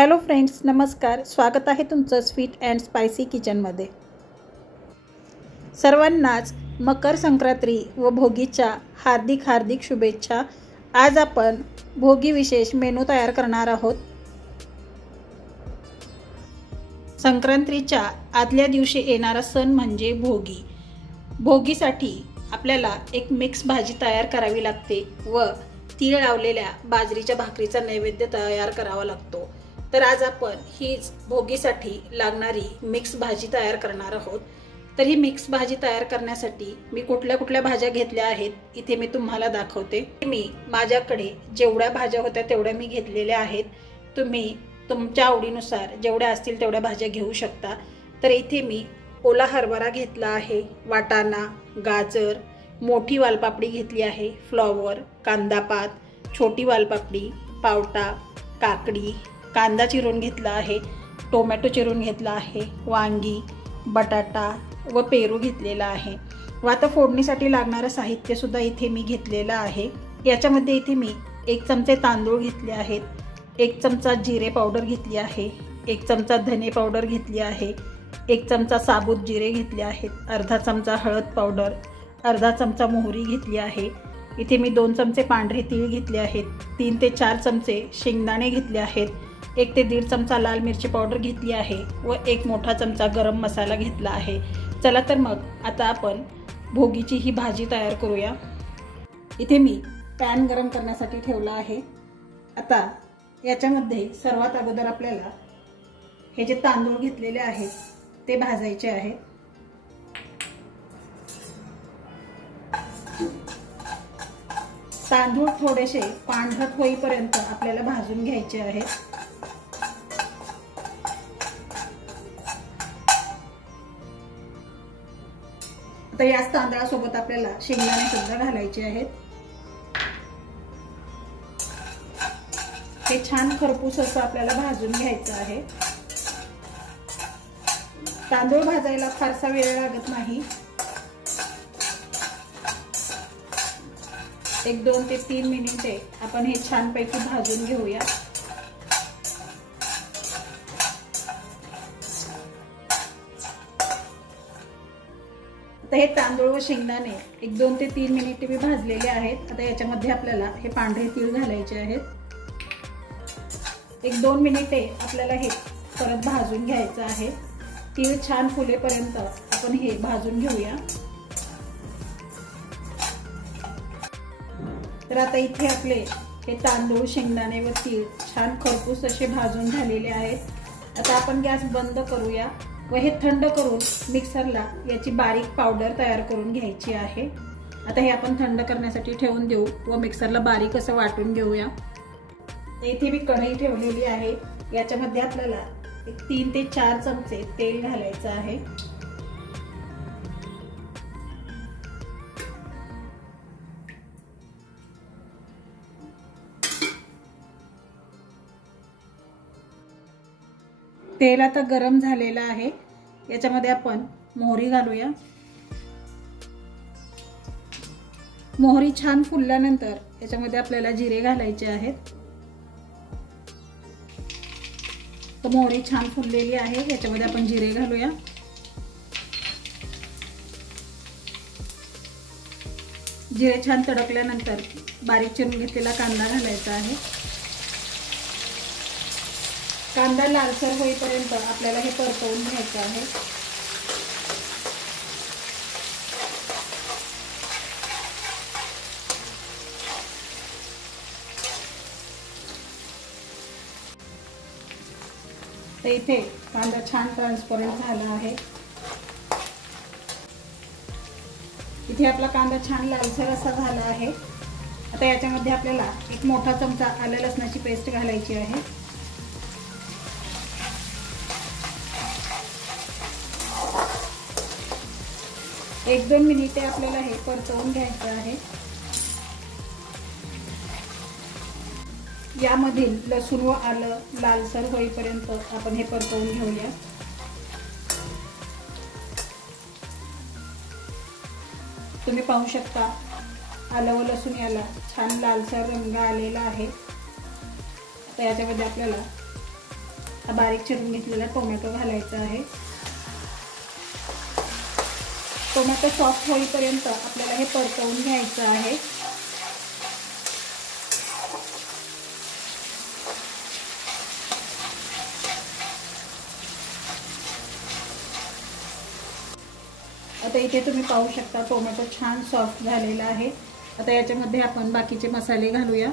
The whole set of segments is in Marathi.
हॅलो फ्रेंड्स, नमस्कार. स्वागत आहे तुमचं स्वीट अँड स्पायसी किचनमध्ये. सर्वांनाच मकर संक्रांती व भोगीच्या हार्दिक हार्दिक शुभेच्छा. आज आपण भोगी विशेष मेनू तयार करणार आहोत. संक्रांतीच्या आदल्या दिवशी येणारा सण म्हणजे भोगी. भोगीसाठी आपल्याला एक मिक्स भाजी तयार करावी लागते व तीळ लावलेल्या बाजरीच्या भाकरीचा नैवेद्य तयार करावा लागतो. तर आज आपण हीच भोगीसाठी लागणारी मिक्स भाजी तयार करणार आहोत. तर ही मिक्स भाजी तयार करण्यासाठी मी कुठल्या भाज्या घेतल्या आहेत इथे मी तुम्हाला दाखवते. मी माझ्याकडे जेवढ्या भाज्या होत्या तेवढ्या मी घेतलेल्या आहेत. तुम्ही तुमच्या आवडीनुसार जेवढ्या असतील तेवढ्या भाज्या घेऊ शकता. तर इथे मी ओला हरभरा घेतला आहे, वाटाणा, गाजर, मोठी वालपापडी घेतली आहे, फ्लॉवर, कांदापात, छोटी वालपापडी, पावटा, काकडी, कांदा चिरून घेतला आहे, टोमॅटो चिरून घेतला आहे, वांगी, बटाटा व पेरू घेतलेला आहे. व आता फोडणीसाठी लागणारं साहित्य सुद्धा इथे मी घेतलेलं आहे. याच्यामध्ये इथे मी 1 चमचे तांदूळ घेतले आहेत, 1 चमचा जिरे पावडर घेतली आहे, 1 चमचा धने पावडर घेतली आहे, 1 चमचा साबूत जिरे घेतले आहेत, अर्धा चमचा हळद पावडर, अर्धा चमचा मोहरी घेतली आहे. इथे मी 2 चमचे पांढरे तीळ घेतले आहेत, 3 ते 4 चमचे शेंगदाणे घेतले आहेत, 1 ते 1.5 चमचा लाल मिरची पावडर घेतली आहे व 1 मोठा चमचा गरम मसाला घेतला आहे. चला तर मग आता आपण भोगीची ही भाजी तयार करूया. इथे मी पॅन गरम करण्यासाठी ठेवला आहे. आता याच्यामध्ये सर्वात अगोदर आपल्याला हे जे तांदूळ घेतलेले आहेत ते भाजायचे आहेत. तांदूळ थोडेसे पांढरट होईपर्यंत आपल्याला भाजून घ्यायचे आहेत. तर याच तांदळासोबत आपल्याला शेंगदाणे सुद्धा घालायचे आहेत. हे छान खरपूस असं आपल्याला भाजून घ्यायचं आहे. तांदूळ भाजायला फारसा वेळ लागत नाही. 1-2 ते 3 मिनिटे आपण हे छानपैकी भाजून घेऊया. आता हे तांदूळ व शेंगदाणे 1-2 ते 3 मिनिटे मी भाजलेले आहेत. आता याच्यामध्ये आपल्याला हे पांढरे तीळ घालायचे आहेत. 1-2 मिनिटे आपल्याला हे परत भाजून घ्यायचं आहे. तीळ छान फुलेपर्यंत आपण हे भाजून घेऊया. तर आता इथे आपले हे तांदूळ, शेंगदाणे व तीळ छान खरपूस असे भाजून झालेले आहेत. आता आपण गॅस बंद करूया व हे थंड करून मिक्सरला याची बारीक पावडर तयार करून घ्यायची आहे. आता हे आपण थंड करण्यासाठी ठेवून देऊ व मिक्सरला बारीक असं वाटून घेऊया. इथे मी कढई ठेवलेली आहे. याच्यामध्ये आपल्याला 3 ते 4 चमचे तेल घालायचं आहे. तेल आता गरम झालेलं आहे. याच्यामध्ये आपण मोहरी घालूया. मोहरी छान फुलल्यानंतर याच्यामध्ये आपल्याला जिरे घालायचे आहेत. तर मोहरी छान फुललेली आहे. याच्यामध्ये आपण जिरे घालूया. जिरे छान तडकल्यानंतर बारीक चिरून घेतलेला कांदा घालायचा आहे. कांदा लालसर होईपर्यंत आपल्याला हे परतवून घ्यायचं आहे. तर इथे कांदा छान ट्रान्सपरंट झाला आहे. इथे आपला कांदा छान लालसर असा झाला आहे. आता याच्यामध्ये आपल्याला 1 मोठा चमचा आलं लसणाची पेस्ट घालायची आहे. 1-2 मिनिटे आपल्याला हे परतवून घ्यायचं आहे. यामधील लसूण व आलं लालसर होईपर्यंत आपण हे परतवून घेऊया. तुम्ही पाहू शकता आलं व लसूण याला छान लालसर रंग आलेला आहे. आता याच्यामध्ये आपल्याला हा बारीक चिरून घेतलेला टोमॅटो घालायचा आहे। टोमॅटो सॉफ्ट होईपर्यंत आपल्याला हे परतवून घ्यायचं आहे। आता इथे तुम्ही पाहू शकता टोमॅटो छान सॉफ्ट झालेला आहे। आता याच्यामध्ये आपण बाकीचे मसाले घालूया।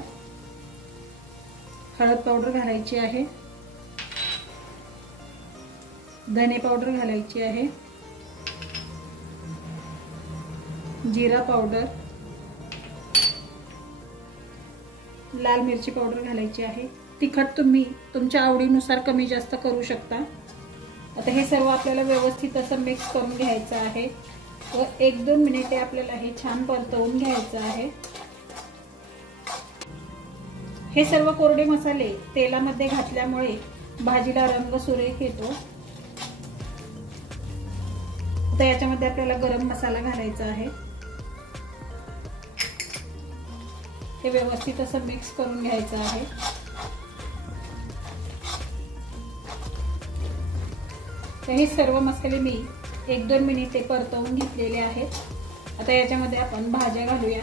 हळद पावडर घालायची आहे, धने पावडर घालायची आहे, जीरा पावडर, लाल मिरची पावडर घालायची आहे। तिखट तुम्ही तुमच्या आवडीनुसार कमी जास्त करू शकता। आता हे सर्व आपल्याला व्यवस्थित असं मिक्स करून घ्यायचं आहे व 1-2 मिनिटे आपल्याला हे छान परतवून घ्यायचं आहे। हे सर्व कोरडे मसाले तेलामध्ये घातल्यामुळे भाजीला रंग सुरेख येतो। आता याच्यामध्ये आपल्याला गरम मसाला घालायचा आहे। हे व्यवस्थित असं मिक्स करून घ्यायचं आहे। तर हे सर्व मसाले मी 1-2 मिनिटे परतवून घेतलेले आहेत। आता याच्यामध्ये आपण भाज्या घालूया।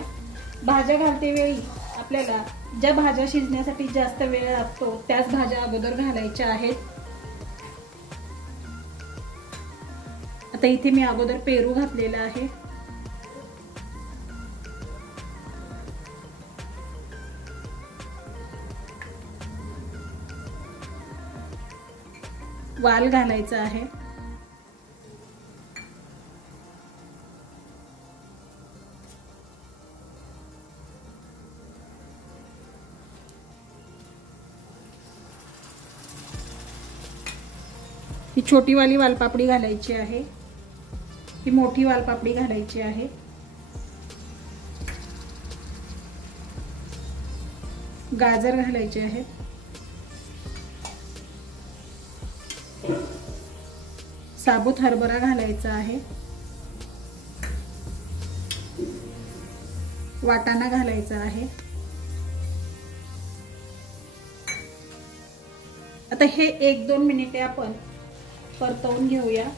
भाज्या घालते वेळी आपल्याला ज्या भाज्या शिजण्यासाठी जास्त वेळ लागतो त्याच भाज्या अगोदर घालायच्या आहेत। आता इथे मी अगोदर पेरू घातलेला आहे। वाल घालायचा आहे, ही छोटी वाली वालपापडी घालायची आहे, ही मोठी वालपापडी घालायची आहे, गाजर घालायचे आहे, साबुत हरभरा घालायचा आहे, वाटाणा घालायचा आहे। आता हे 1-2 मिनिटे आपण परतवून घेऊया।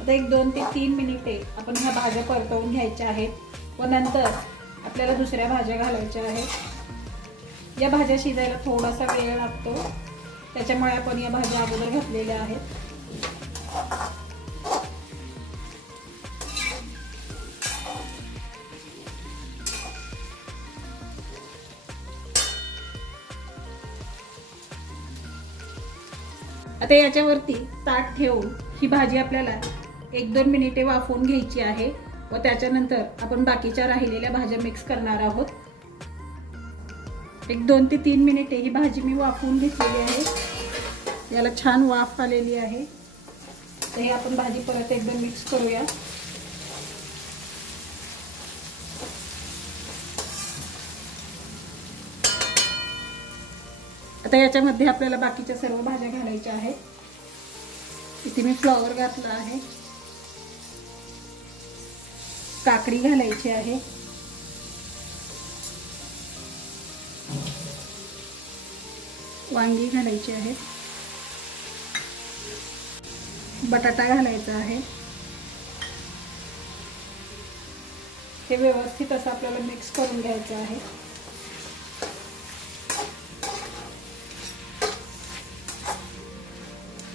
आता 1-2 ते 3 मिनिटे आपण ह्या भाज्या परतवून घ्यायच्या आहेत व नंतर आपल्याला दुसऱ्या भाज्या घालायच्या आहेत। या भाज्या शिजायला थोडासा वेळ लागतो, त्याच्यामुळे आपण या भाज्या अगोदर घातलेल्या आहेत। आता याच्यावरती ताट ठेवून ही भाजी आपल्याला 1-2 मिनिटे वाफवून घ्यायची आहे व त्याच्यानंतर आपण बाकीच्या राहिलेल्या भाज्या मिक्स करणार आहोत। 1-2 ते 3 मिनिटे ही भाजी मी वाफवून घेतलेली आहे। याला छान वाफ आलेली आहे। तर हे आपण भाजी परत एकदम मिक्स करूया। आता याच्यामध्ये आपल्याला बाकीच्या सर्व भाज्या घालायच्या आहेत। इथे मी फ्लॉवर घातला आहे, काकडी घालायची आहे, वांगी घालायची आहे, बटाटा घालायचा आहे। हे व्यवस्थित असं आपल्याला मिक्स करून घ्यायचं आहे।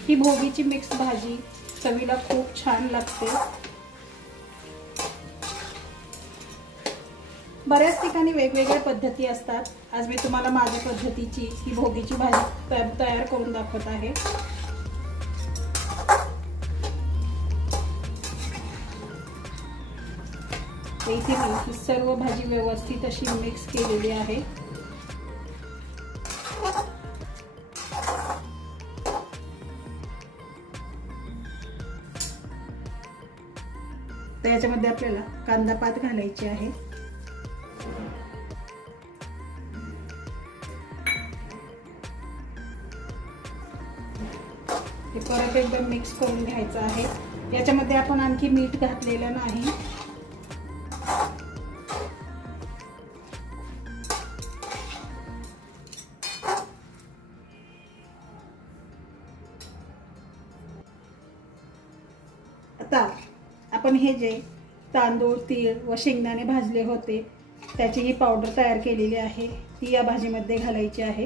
ही भोगीची मिक्स भाजी चवीला खूप छान लागते। बऱ्याच ठिकाणी वेगवेगळ्या पद्धती असतात। आज मी तुम्हाला माझ्या पद्धतीची ही भोगीची भाजी तयार करून दाखवत आहे। इथे मी ही सर्व भाजी व्यवस्थित अशी मिक्स केलेली आहे। तर याच्यामध्ये आपल्याला कांदा पात घालायची आहे, हे परत एकदम मिक्स करून घ्यायचं आहे। याच्यामध्ये आपण आणखी मीठ घातलेलं नाही। आता आपण हे जे तांदूळ, तीळ व शेंगदाणे भाजले होते त्याची ही पावडर तयार केलेली आहे, ती या भाजीमध्ये घालायची आहे।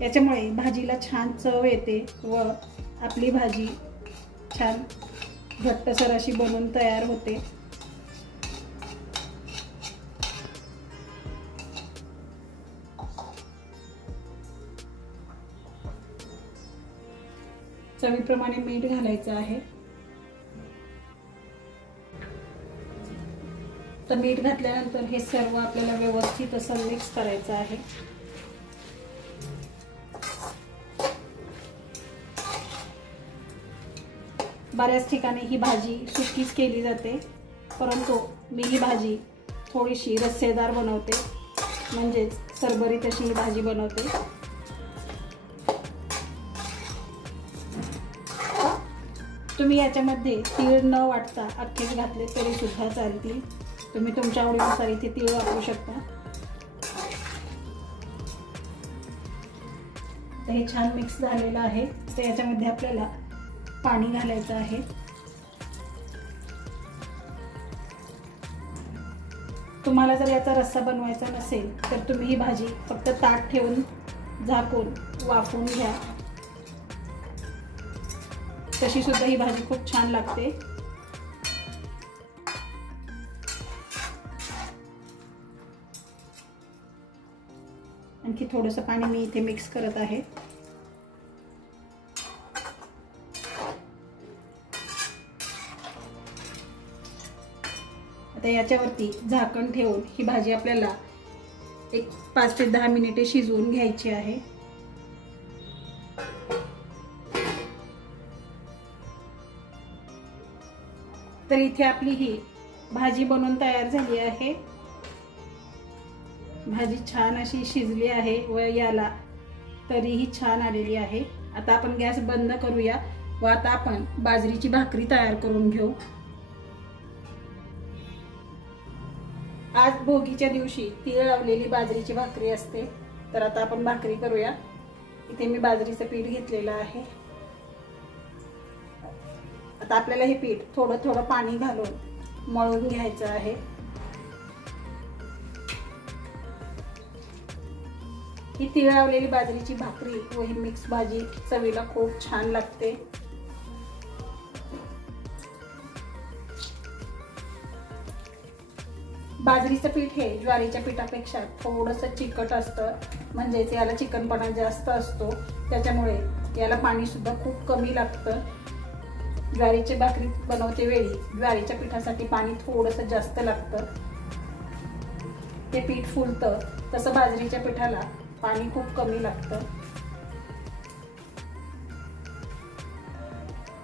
याच्यामुळे भाजीला छान चव येते व आपली भाजी छान घट्टसर अशी बनवून तयार होते। चवीप्रमाणे मीठ घालायचं आहे। तर मीठ घातल्यानंतर हे सर्व आपल्याला व्यवस्थित असं मिक्स करायचं आहे। बऱ्याच ठिकाणी ही भाजी सुकीच केली जाते, परंतु मी ही भाजी थोडीशी रस्सेदार बनवते, म्हणजेच सरबरीत अशी ही भाजी बनवते। तुम्ही याच्यामध्ये तीळ न वाटता अख्खेच घातले तरी सुद्धा चालतील, तुम्ही तुमच्या आवडीनुसार इथे तीळ वापरू शकता। तर हे छान मिक्स झालेलं आहे। तर याच्यामध्ये आपल्याला पाणी घालायचं आहे। तुम्हाला जर याचा रस्सा बनवायचा नसेल तर तुम्ही ही भाजी फक्त ताट ठेवून झाकून वाफवून घ्या, तशी सुद्धा ही भाजी खूप छान लागते। आणखी थोडंसं पाणी मी इथे मिक्स करत आहे। आता याच्यावरती झाकण ठेवून ही भाजी आपल्याला एक 5 ते 10 मिनिटे शिजवून घ्यायची आहे। तर इथे आपली ही भाजी बनवून तयार झाली आहे। भाजी छान अशी शिजली आहे व याला तरीही छान आलेली आहे। आता आपण गॅस बंद करूया व आता आपण बाजरीची भाकरी तयार करून घेऊ। आज भोगीच्या दिवशी तीळ लावलेली बाजरीची भाकरी असते। तर आता आपण भाकरी करूया। इथे मी बाजरीचं पीठ घेतलेलं आहे। आता आपल्याला हे पीठ थोडं थोडं पाणी घालून मळून घ्यायचं आहे। ही तीळ लावलेली बाजरीची भाकरी व ही मिक्स भाजी चवीला खूप छान लागते। बाजरीचं पीठ हे ज्वारीच्या पिठापेक्षा थोडंसं चिकट असतं, म्हणजेच याला चिकनपणा जास्त असतो, त्याच्यामुळे याला पाणी सुद्धा खूप कमी लागतं। ज्वारीची भाकरी बनवते वेळी ज्वारीच्या पिठासाठी पाणी थोडंसं जास्त लागतं, ते पीठ फुलतं, तसं बाजरीच्या पिठाला पाणी खूप कमी लागतं।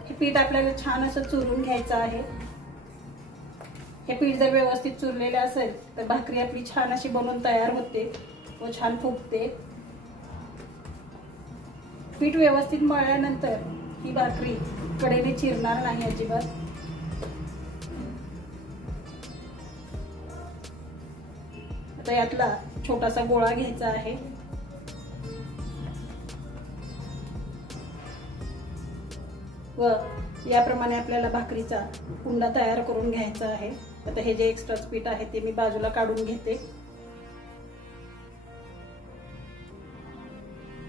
हे पीठ आपल्याला छान असं चुरून घ्यायचं आहे। हे पीठ जर व्यवस्थित चुरलेले असेल तर भाकरी आपली छान अशी बनवून तयार होते व छान फुगते। पीठ व्यवस्थित मळल्यानंतर ही भाकरी कडेने चिरणार नाही अजिबात। आता यातला छोटासा गोळा घ्यायचा आहे व याप्रमाणे आपल्याला भाकरीचा पुंडा तयार करून घ्यायचा आहे। आता हे जे एक्स्ट्रा पीठ आहे ते मी बाजूला काढून घेते।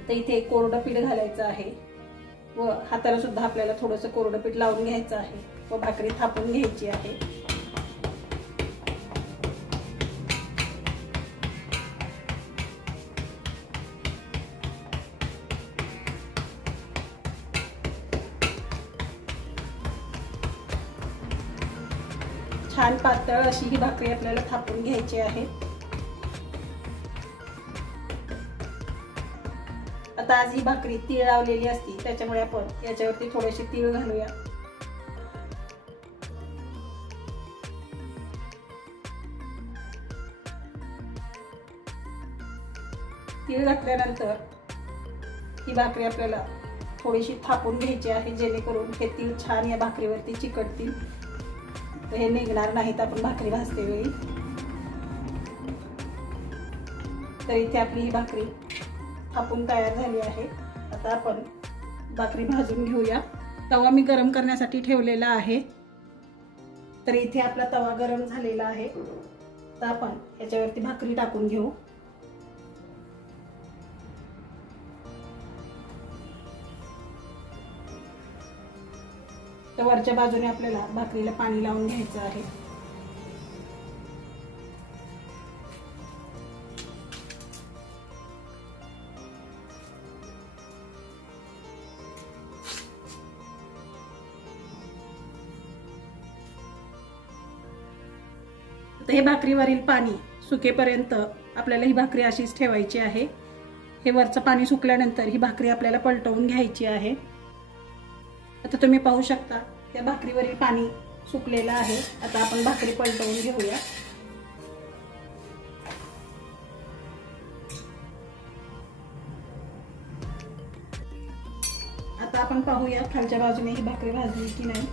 तर इथे कोरडं पीठ घालायचं आहे व हाताला सुद्धा आपल्याला थोडंसं कोरडं पीठ लावून घ्यायचं आहे व भाकरी थापून घ्यायची आहे। छान पातळ अशी ही भाकरी आपल्याला थापून घ्यायची आहे। आता आज ही भाकरी तीळ लावलेली असती, त्याच्यामुळे आपण याच्यावरती थोडेसे तीळ घालूया। तीळ घातल्यानंतर ही भाकरी आपल्याला थोडीशी थापून घ्यायची आहे, जेणेकरून हे तीळ छान या भाकरीवरती चिकटतील, तर हे निघणार नाहीत आपण भाकरी भाजते वेळी. तर इथे आपली ही भाकरी थापून तयार झाली आहे. आता आपण भाकरी भाजून घेऊया. तवा मी गरम करण्यासाठी ठेवलेला आहे. तर इथे आपला तवा गरम झालेला आहे. तर आपण याच्यावरती भाकरी टाकून घेऊ. तर वरच्या बाजूने आपल्याला भाकरीला पाणी लावून घ्यायचं आहे. तर हे भाकरीवरील पाणी सुकेपर्यंत आपल्याला ही भाकरी अशीच ठेवायची आहे. हे वरचं पाणी सुकल्यानंतर ही भाकरी आपल्याला पलटवून घ्यायची आहे. आता तुम्ही पाहू शकता त्या भाकरीवरील पाणी सुकलेलं आहे. आता आपण भाकरी पलटवून घेऊया. आता आपण पाहूया खालच्या बाजूने ही भाकरी भाजली की नाही.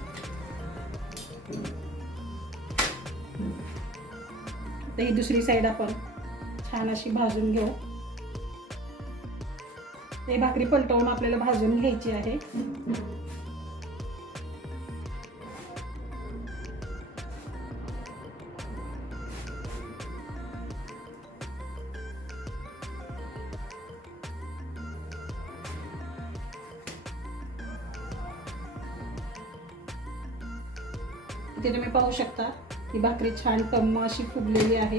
तर ही दुसरी साइड आपण छान अशी भाजून घेऊ. ते भाकरी पलटवून आपल्याला भाजून घ्यायची आहे. इथे तुम्ही पाहू शकता ही भाकरी छान टम्म अशी फुगलेली आहे.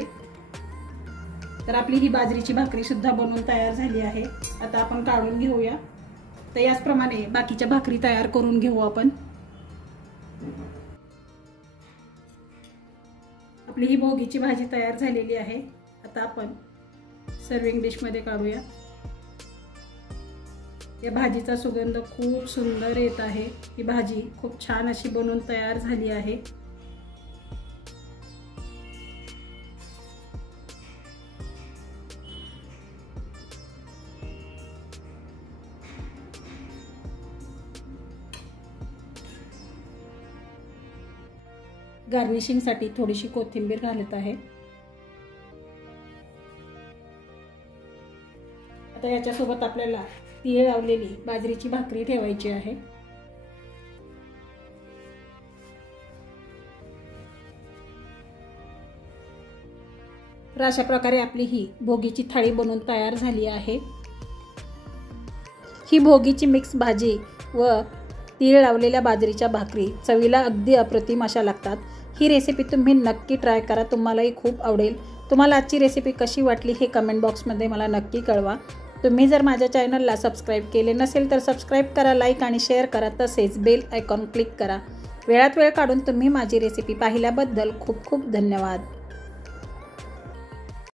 तर आपली ही बाजरीची भाकरी सुद्धा बनवून तयार झाली आहे. आता आपण काढून घेऊया. तर याचप्रमाणे बाकीच्या भाकरी तयार करून घेऊ आपण. आपली ही भोगीची भाजी तयार झालेली आहे. आता आपण सर्विंग डिश मध्ये काढूया. या भाजीचा सुगंध खूप सुंदर येत आहे. ही भाजी खूप छान अशी बनवून तयार झाली आहे. गार्निशिंग साठी थोडीशी कोथिंबीर घालत आहे. आता याच्यासोबत आपल्याला तीळ लावलेली बाजरीची भाकरी ठेवायची आहे. तर अशा प्रकारे आपली ही भोगीची थाळी बनवून तयार झाली आहे. ही भोगीची मिक्स भाजी व तीळ लावलेल्या बाजरीच्या भाकरी चवीला अगदी अप्रतिम अशा लागतात. ही रेसिपी तुम्ही नक्की ट्राय करा, तुम्हालाही खूप आवडेल. तुम्हाला आजची रेसिपी कशी वाटली हे कमेंट बॉक्समध्ये मला नक्की कळवा. तुम्ही जर माझ्या चॅनलला सबस्क्राईब केले नसेल तर सबस्क्राईब करा, लाईक आणि शेअर करा. तसेच बेल आयकॉन क्लिक करा. वेळात वेळ काढून तुम्ही माझी रेसिपी पाहिल्याबद्दल खूप खूप धन्यवाद.